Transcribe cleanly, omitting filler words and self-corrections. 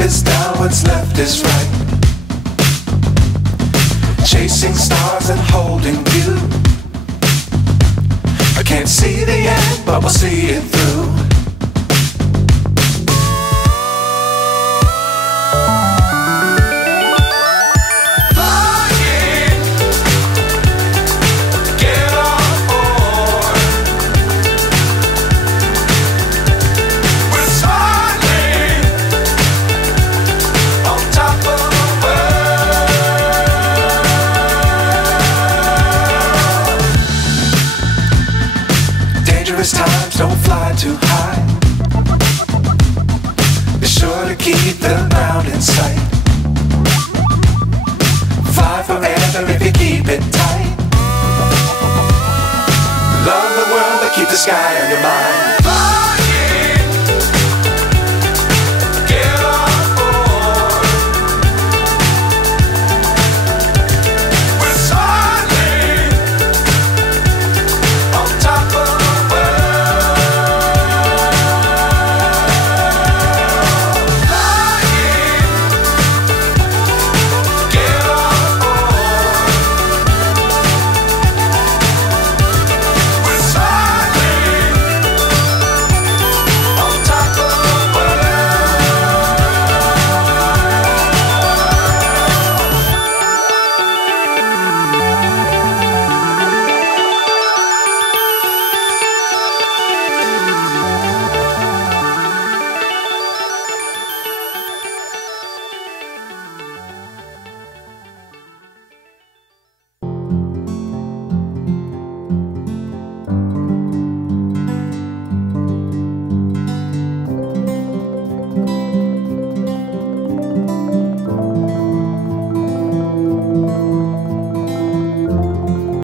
is down, what's left is right. Chasing stars and holding you. I can't see the end, but we'll see it through. Dangerous times, don't fly too high. Be sure to keep the ground in sight. Fly forever if you keep it tight. Love the world, but keep the sky